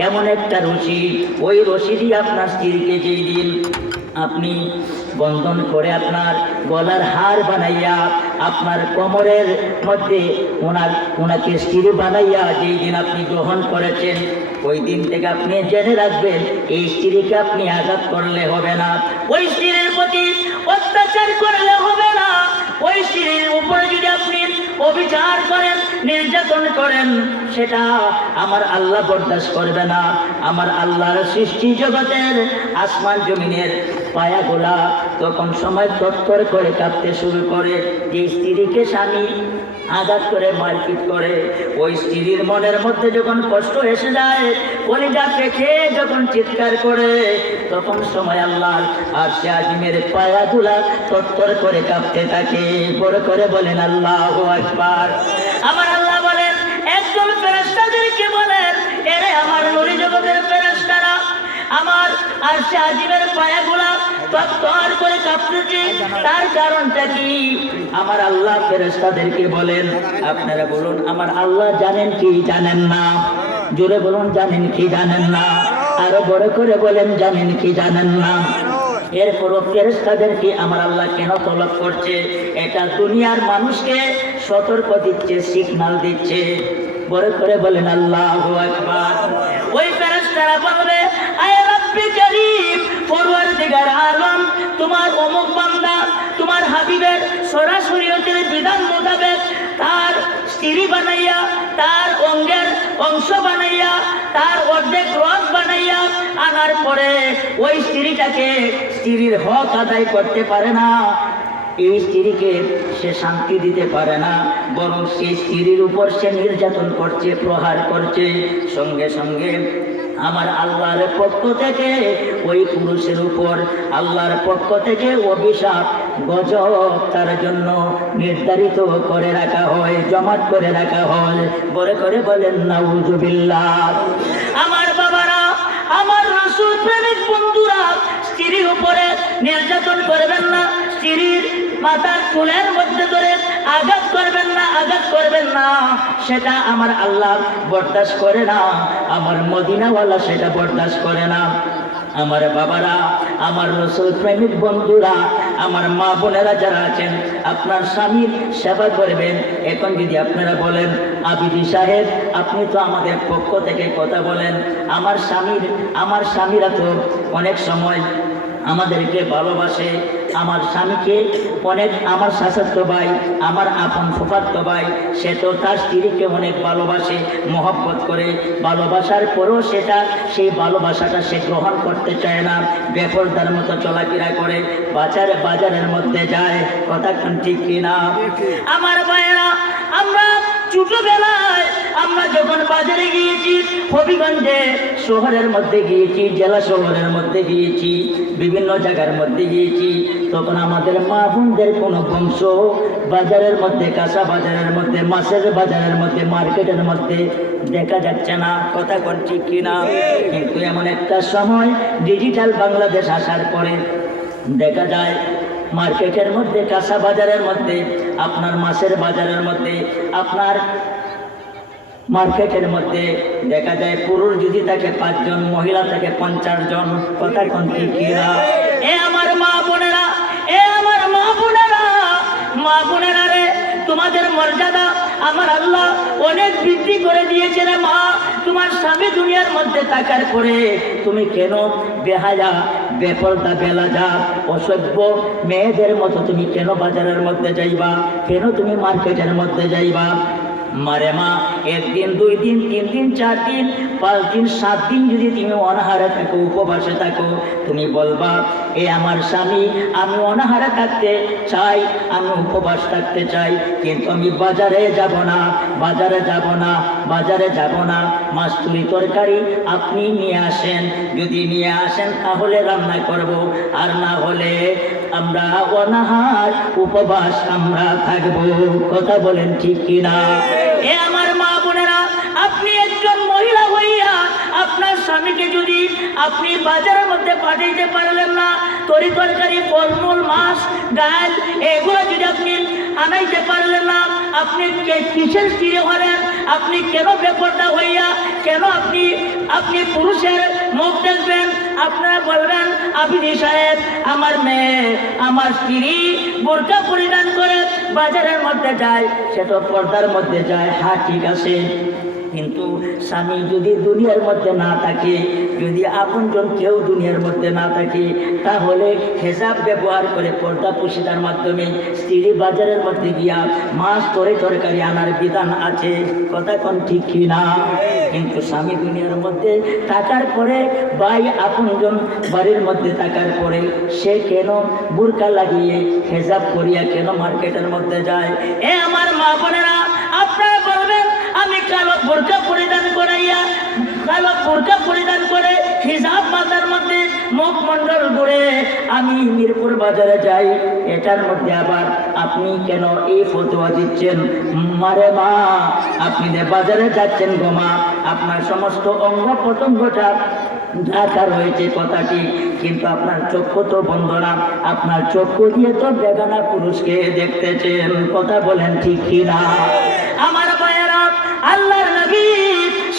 এমন একটা রশি, ওই রশি দিয়ে আপনার স্ত্রীকে যেই দিন আপনি বন্ধন করে আপনার গলার হার বানাইয়া আপনার কোমরের মধ্যে ওনাকে স্ত্রী বানাইয়া যেই দিন আপনি গ্রহণ করেছেন, ওই দিন থেকে আপনি জেনে রাখবেন এই স্ত্রীকে আপনি আঘাত করলে হবে না, ওই স্ত্রীর প্রতি অত্যাচার করলে হবে না, ওই স্ত্রীর উপরে যদি আপনি অবিচার করেন, নির্যাতন করেন, সেটা আমার আল্লাহ বরদাস্ত করবে না। আমার আল্লাহর সৃষ্টি জগতের আসমান জমিনের পায়াগুলা তখন সময় তৎপর করে কাঁপতে শুরু করে। যে স্ত্রীকে স্বামী আঘাত করে মারপিট করে, ওই স্ত্রীর মনের মধ্যে যখন কষ্ট এসে যায়, কলিজা পেখে যখন চিৎকার করে, তখন সময় আল্লাহ আর সে আজিমের পায়াগুলা তৎপর করে কাঁপতে থাকে। বড় করে বলেন আল্লাহু আকবার। আমার আল্লাহ বলেন, একজন ফেরেশতাদেরকে বলেন, এরে আমার নূরি জগতের ফেরেশতারা, আমার আর সে আজিমের পায়াগুলা তৎপর করে কাঁপতেছে, তার কারণটা কি? আমার আল্লাহ ফেরেশতাদেরকে বলেন, আপনারা বলুন, আমার আল্লাহ জানেন কি জানেন না? জোরে বলুন, জানেন কি জানেন না? আরো বড় করে বলেন, জানেন কি জানেন না? এরপরও ফেরেশতাদেরকে আমার আল্লাহ কেন তলব করছে? এটা দুনিয়ার মানুষকে সতর্ক দিচ্ছে, সিগন্যাল দিচ্ছে। বড় করে বলেন আল্লাহু আকবার। ওই ফেরেশতারা বলবে, আয় রব্বি করিম, পরওয়ারদিগার আলম, তোমার অমুক বান্দা তোমার হাবিবের সরাসরিয়তের বিধান মোতাবেক তার স্ত্রী বানাইয়া, তার অঙ্গের অংশ বানাইয়া, তার অর্ধেক রথ বানাইয়া আনার পরে ওই স্ত্রীটাকে স্ত্রীর হক আদায় করতে পারে না। এই স্ত্রীকে সে শান্তি দিতে পারে না, বরং সেই স্ত্রীর উপর সে নির্যাতন করছে, প্রহার করছে। সঙ্গে সঙ্গে আমার আল্লাহর পক্ষ থেকে ওই পুরুষের উপর আল্লাহর পক্ষ থেকে অভিশাপ, গজব তার জন্য নির্ধারিত করে রাখা হয়, জমাট করে রাখা হয়। বলে করে বলেন নাউযুবিল্লাহ। আমার বাবারা, আমার রাসূল প্রেমিক বন্ধুরা, স্ত্রীর উপরে নির্যাতন করবেন না, স্ত্রীর মাথার চুলের মধ্যে ধরে আঘাত করবেন না, আঘাত করবেন না, সেটা আমার আল্লাহ বরদাস্ত করে না, আমার মদিনাওয়ালা সেটা বরদাস্ত করে না। আমার বাবারা, আমার রাসূল প্রেমিক বন্ধুরা, আমার মা বোনেরা যারা আছেন, আপনার স্বামীর সেবা করবেন। এখন যদি আপনারা বলেন, আবিদি সাহেব আপনি তো আমাদের পক্ষ থেকে কথা বলেন, আমার স্বামীরা তো অনেক সময় আমাদেরকে ভালোবাসে, আমার স্বামীকে অনেক, আমার চাচাতো ভাই, আমার আপন ফুফাতো ভাই, সে তো তার স্ত্রীকে অনেক ভালোবাসে, মহব্বত করে, ভালোবাসার পরেও সেই ভালোবাসাটা সে গ্রহণ করতে চায় না, বেপরদার মতো চলাফেরা করে, বাজারের মধ্যে যায়। কথা ঠিক কিনা? আমার ভাইয়েরা, আমরা ছোটবেলায় আমরা যখন বাজারে গিয়েছি, হবিগঞ্জে শহরের মধ্যে গিয়েছি, জেলা শহরের মধ্যে গিয়েছি, বিভিন্ন জায়গার মধ্যে গিয়েছি, তখন আমাদের মা বোনদের কোনো বংশ বাজারের মধ্যে, কাঁচা বাজারের মধ্যে, মাছের বাজারের মধ্যে, মার্কেটের মধ্যে দেখা যাচ্ছে না। কথা কোন ঠিক কিনা? কিন্তু এমন একটা সময় ডিজিটাল বাংলাদেশ আসার পরে দেখা যায় মার্কেটের মধ্যে, কাঁচা বাজারের মধ্যে, আপনার মাছের বাজারের মধ্যে, আপনার মার্কেটের মধ্যে দেখা যায় পুরুষ যদি থাকে 5 জন, মহিলা থাকে 50 জন। কথা কোন ঠিক কিনা? এ আমার মা বোনেরা, এ আমার মা বোনেরা, মা বোনেরা রে, তোমাদের মর্যাদা আমার আল্লাহ অনেক বৃদ্ধি করে দিয়েছে রে মা। তোমার স্বামী দুনিয়ার মধ্যে থাকার পরে তুমি কেন বেহায়া, বেপরদা, বেলাজা, অসভ্য মেয়েদের মতো তুমি কেন বাজারের মধ্যে যাইবা? কেন তুমি মার্কেটের মধ্যে যাইবা? মারে মা, 1 দিন 2 দিন 3 দিন 4 দিন 5 দিন 7 দিন যদি তুমি অনাহারে থাকো, উপবাসে থাকো, তুমি বলবা, এ আমার স্বামী, আমি অনাহারে থাকতে চাই, আমি উপবাস থাকতে চাই, কিন্তু আমি বাজারে যাব না, বাজারে যাব না, বাজারে যাব না। মাছ তুলি তরকারি আপনি নিয়ে আসেন, যদি নিয়ে আসেন তাহলে রান্না করব, আর না হলে আমরা অনাহার উপবাস আমরা থাকবো। কথা বলেন ঠিক কিনা? এ আমার মা বোনেরা, আপনি একজন মহিলা হইয়া আপনার স্বামীকে যদি আপনি বাজারের মধ্যে পাঠাইতে পারলেন না, তরকারি, ফলমূল, মাছ, ডাল, এগুলো যদি আপনি আনাইতে পারলেন না, আপনি কিসের স্ত্রী হলেন? আপনি কেন বেপরদা হইয়া, কেন আপনি পুরুষের মুখ দেখবেন? আপনারা বলবেন, আবিদি সাহেব, আমার মেয়ে, আমার স্ত্রী বোরকা পরিধান করে বাজারের মধ্যে যায়, সে তো পর্দার মধ্যে যায়। হ্যাঁ ঠিক আছে, কিন্তু স্বামী যদি দুনিয়ার মধ্যে না থাকে, যদি আপনজন কেউ দুনিয়ার মধ্যে না থাকে, তাহলে হেজাব ব্যবহার করে পর্দা পুশিদার মাধ্যমে স্ত্রী বাজারের মধ্যে গিয়া মাছ তরকারি আনার বিধান আছে। কথা কোন ঠিক কি না? কিন্তু স্বামী দুনিয়ার মধ্যে থাকার পরে, ভাই আপনজন বাড়ির মধ্যে থাকার পরে, সে কেন বুরকা লাগিয়ে হেজাব করিয়া কেন মার্কেটের মধ্যে যায়? এ আমার মা বোনেরা, আপনারা বলবেন আমি কালো বোরকা পরিধান করাইয়া, কালো বোরকা পরিধান করে হিজাব মাথার মধ্যে মুখমণ্ডল ঘুরে আমি মিরপুর বাজারে যাই, এটার মধ্যে আবার আপনি কেন এই ফতোয়া দিচ্ছেন? মারে মা, আপনি যে বাজারে যাচ্ছেন গো মা, আপনার সমস্ত অঙ্গ প্রত্যঙ্গটা ঢাকা রয়েছে কথাটি, কিন্তু আপনার চক্ষু তো বন্ধ না, আপনার চক্ষু দিয়ে তো বেগানা পুরুষকে দেখতেছেন। কথা বলেন ঠিক কি না? আমার ভাইয়েরা, আল্লাহর নবী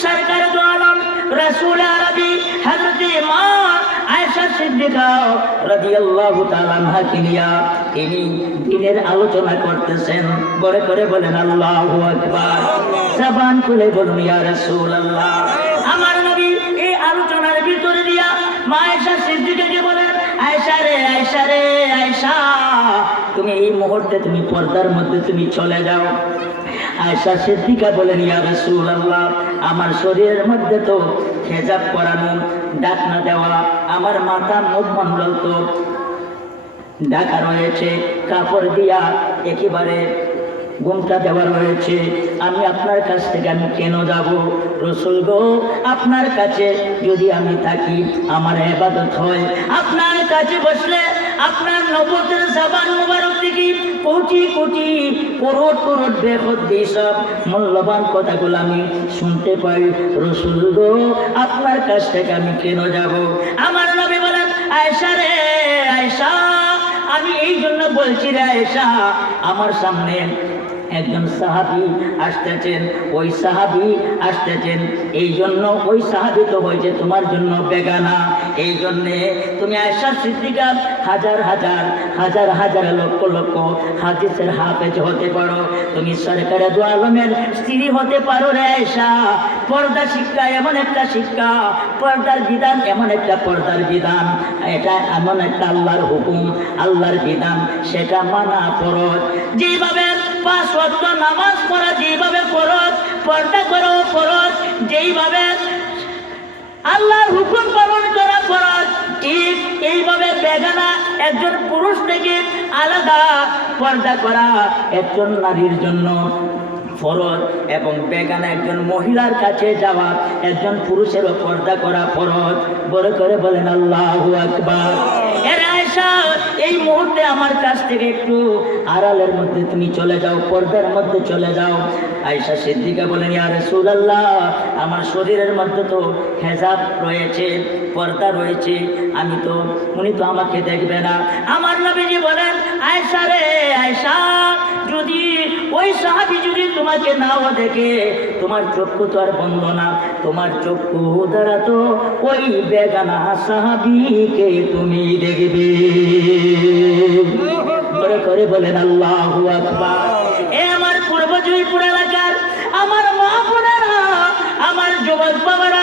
সরকার দু আলম রাসূল আরবি হযরত মা আয়েশা সিদ্দিকা রাদিয়াল্লাহু তাআলা আনহা কিনিয়া তিনি দ্বীনের আলোচনা করতেছেন। বলে করে বলেন আল্লাহু আকবার, জবান খুলে বলুন ইয়া রাসূলুল্লাহ। আমার নবী এই আলোচনার ভিতরে দিয়া মা আয়েশা সিদ্দিকাকে বলেন, আয়েশা রে, আয়েশা রে, আয়েশা, তুমি এই মুহূর্তে তুমি পর্দার মধ্যে তুমি চলে যাও। আয়েশা সিদ্দিকা বলেন, ইয়া রাসূলুল্লাহ, আমার শরীরের মধ্যে তো হেজাব পরানো, ঢাকনা দেওয়া, আমার মাথা মুখমণ্ডল তো ঢাকা রয়েছে, কাপড় দিয়া একেবারে ঘুমটা দেওয়া রয়েছে, আমি আপনার কাছ থেকে আমি কেন যাব? রাসূল গো, আপনার কাছে যদি আমি থাকি আমার ইবাদত হয়, আপনার কাছে বসলে আপনার নবুয়তের জবান মুবারক থেকে কোটি কোটি করোড় করোড় বেখত সব মূল্যবান কথাগুলো আমি শুনতে পাই। রাসূল গো, আপনার কাছ থেকে আমি কেন যাব? আমার নবী বলেন, আয়েশা রে, আয়েশা, আমি এই জন্য বলছি রে আয়েশা, আমার সামনে একজন সাহাবী আসতেছেন, ওই সাহাবী আসতেছেন, এই জন্য ওই সাহাবী তো হয়েছে তোমার জন্য বেগানা, এই জন্যে তুমি আয়েশা সিদ্দিকা হাজার হাজার হাজার হাজার লক্ষ লক্ষ হাদিসের হাফেজ হতে পারো, তুমি সরকারে দু আলমের স্ত্রী হতে পারো রে আয়েশা। পর্দা শিক্ষা এমন একটা শিক্ষা, পর্দার বিধান এমন একটা পর্দার বিধান, এটা এমন একটা আল্লাহর হুকুম, আল্লাহর বিধান, সেটা মানা ফরজ। যেভাবে 5 ওয়াক্ত নামাজ পড়া যেভাবে ফরজ, পর্দা করো ফরজ, যেইভাবে আল্লাহর হুকুম পালন করা ফরজ, ঠিক এইভাবে বেগানা একজন পুরুষ থেকে আলাদা পর্দা করা একজন নারীর জন্য ফরজ, এবং বেগানা একজন মহিলার কাছে যাওয়া একজন পুরুষেরও পর্দা করা ফরজ। বলে করে বলেন আল্লাহু আকবার। এর আয়েশা, এই মুহূর্তে আমার কাছ থেকে একটু আড়ালের মধ্যে তুমি চলে যাও, পর্দার মধ্যে চলে যাও। আয়েশা সিদ্দিকা বলেন, ইয়া রাসূলুল্লাহ, আমার শরীরের মধ্যে তো হেজাব রয়েছে, পর্দা রয়েছে, আমি তো, উনি তো আমাকে দেখবে না। আমার নবীজি বলেন, আয়েশা রে, আয়েশা, যদি ওই সাহাবী যদি তোমাকে নাও দেখে, তোমার চক্ষু তো আর বন্ধ না, তোমার চক্ষু দ্বারা তো ওই বেগানা সাহাবীকে তুমি দেখবে। করে করে বলেন আল্লাহু আকবার। এ আমার পূর্ব জয়পুর এলাকার আমার মা বোনেরা, আমার যুবক বাবারা,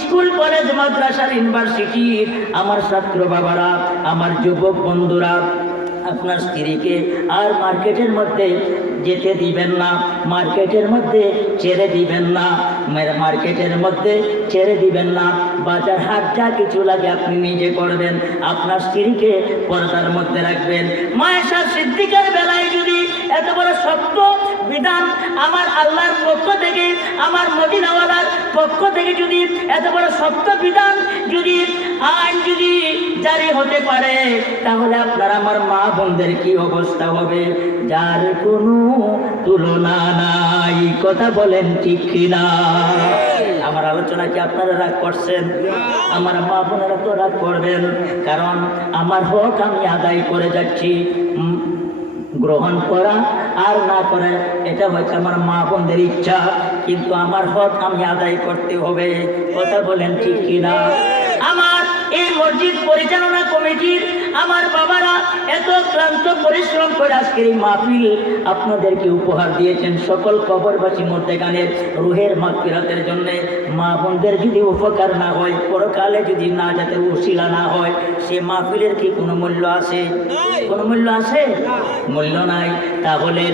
স্কুল কলেজ মাদ্রাসার ইউনিভার্সিটি আমার ছাত্র বাবারা, আমার যুবক বন্ধুরা, আপনার স্ত্রীকে আর মার্কেটের মধ্যে যেতে দিবেন না, মার্কেটের মধ্যে ছেড়ে দিবেন না, মার্কেটের মধ্যে ছেড়ে দিবেন না। বাজার হাট যা কিছু লাগে আপনি নিজে করবেন, আপনার স্ত্রীকে পর্দার মধ্যে রাখবেন। মা আয়েশা সিদ্দিকার বেলায় যদি এত বড় সত্য বিধান আমার আল্লাহর পক্ষ থেকে, আমার মদিনাওয়ালার পক্ষ থেকে যদি এত বড় সত্য বিধান যদি আইন যদি জারি হতে পারে, তাহলে আপনার আমার মা বোনদের কি অবস্থা হবে? যার কোনো তুলনা নাই। কথা বলেন ঠিক কিনা? আমার আলোচনা কি আপনারা রাগ করছেন? আমার মা বোনেরা তো রাগ করবেন, কারণ আমার হক আমি আদায় করে যাচ্ছি। গ্রহণ করা আর না করে এটা হচ্ছে আমার মা বোনদের ইচ্ছা, কিন্তু আমার হক আমি আদায় করতে হবে। কথা বলেন ঠিক কিনা? আমার এই মসজিদ পরিচালনা কমিটির আমার বাবারা এত ক্লান্ত পরিশ্রম করে আজকের এই মাহফিল আপনাদেরকে উপহার দিয়েছেন। সকল কবরবাসী মুর্দেগানের রুহের মাগফিরাতের জন্য মা বোনদের যদি উপকার না হয়, পরকালে যদি নাজাতের উসিলা না হয়, সে মাহফিলের কি কোনো মূল্য আছে? কোনো মূল্য আছে? মূল্য নাই। তাহলে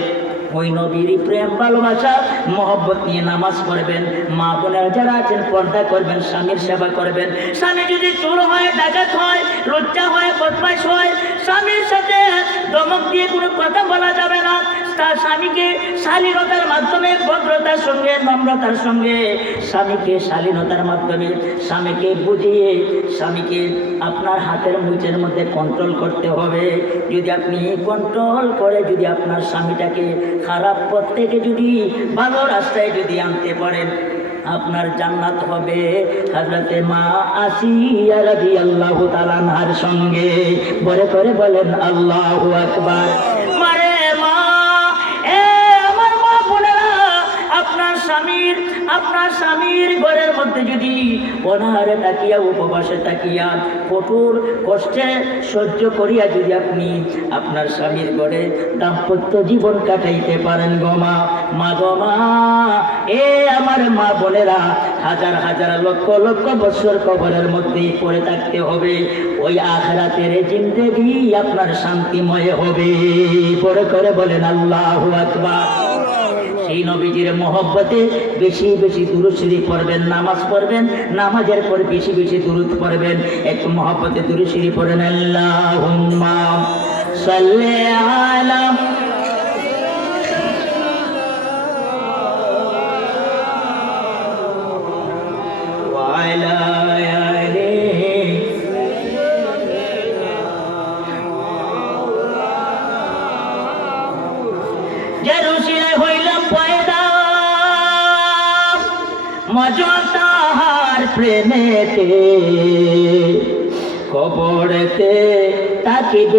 ওই নবীর প্রেম ভালোবাসা মহব্বত নিয়ে নামাজ পড়বেন, মা বোনের যারা আছেন পর্দা করবেন, স্বামীর সেবা করবেন। স্বামী যদি চোর হয়, ডাকাত হয়, লজ্জা হয়, বদমাইশ হয়, স্বামীর সাথে ধমক দিয়ে কোনো কথা বলা যাবে না। তার স্বামীকে শালীনতার মাধ্যমে, ভদ্রতার সঙ্গে, নম্রতার সঙ্গে স্বামীকে শালীনতার মাধ্যমে স্বামীকে বুঝিয়ে স্বামীকে আপনার হাতের মুঠের মধ্যে কন্ট্রোল করতে হবে। যদি আপনি কন্ট্রোল করে যদি আপনার স্বামীটাকে খারাপ পথ থেকে যদি ভালো রাস্তায় যদি আনতে পারেন, আপনার জান্নাত হবে হযরতে মা আসিয়া রাদিয়াল্লাহু তাআলা আনহার সঙ্গে। বলে করে বলেন আল্লাহু আকবার। মারে মা, এ আমার মা বোনেরা, আপনার স্বামীর ঘরের মধ্যে যদি অনাহারে তাকিয়া, উপবাসে তাকিয়া, কঠোর কষ্টে সহ্য করিয়া যদি আপনি আপনার স্বামীর ঘরে দাম্পত্য জীবন কাটাইতে পারেন গো মা, মা গো মা, এ আমার মা বোনেরা, হাজার হাজার লক্ষ লক্ষ বছর কবরের মধ্যেই পড়ে থাকতে হবে। ওই আখিরাতের জিন্দেগি আপনার শান্তিময় হবে। পরে করে বলেন আল্লাহু আকবার। সেই নবীজির মহব্বতে বেশি বেশি দুরূদ শরীফ পড়বেন, নামাজ পড়বেন, নামাজের পর বেশি বেশি দুরূদ পড়বেন। একটু মহব্বতে দুরূদ শরীফ পড়েন। আল্লাহুম্মা সাল্লি আলা ওয়া আলা আলি জেরুসালেম হইলাম পয়দা মজতাহার প্রেমেতে, কবরেতে তাকিবে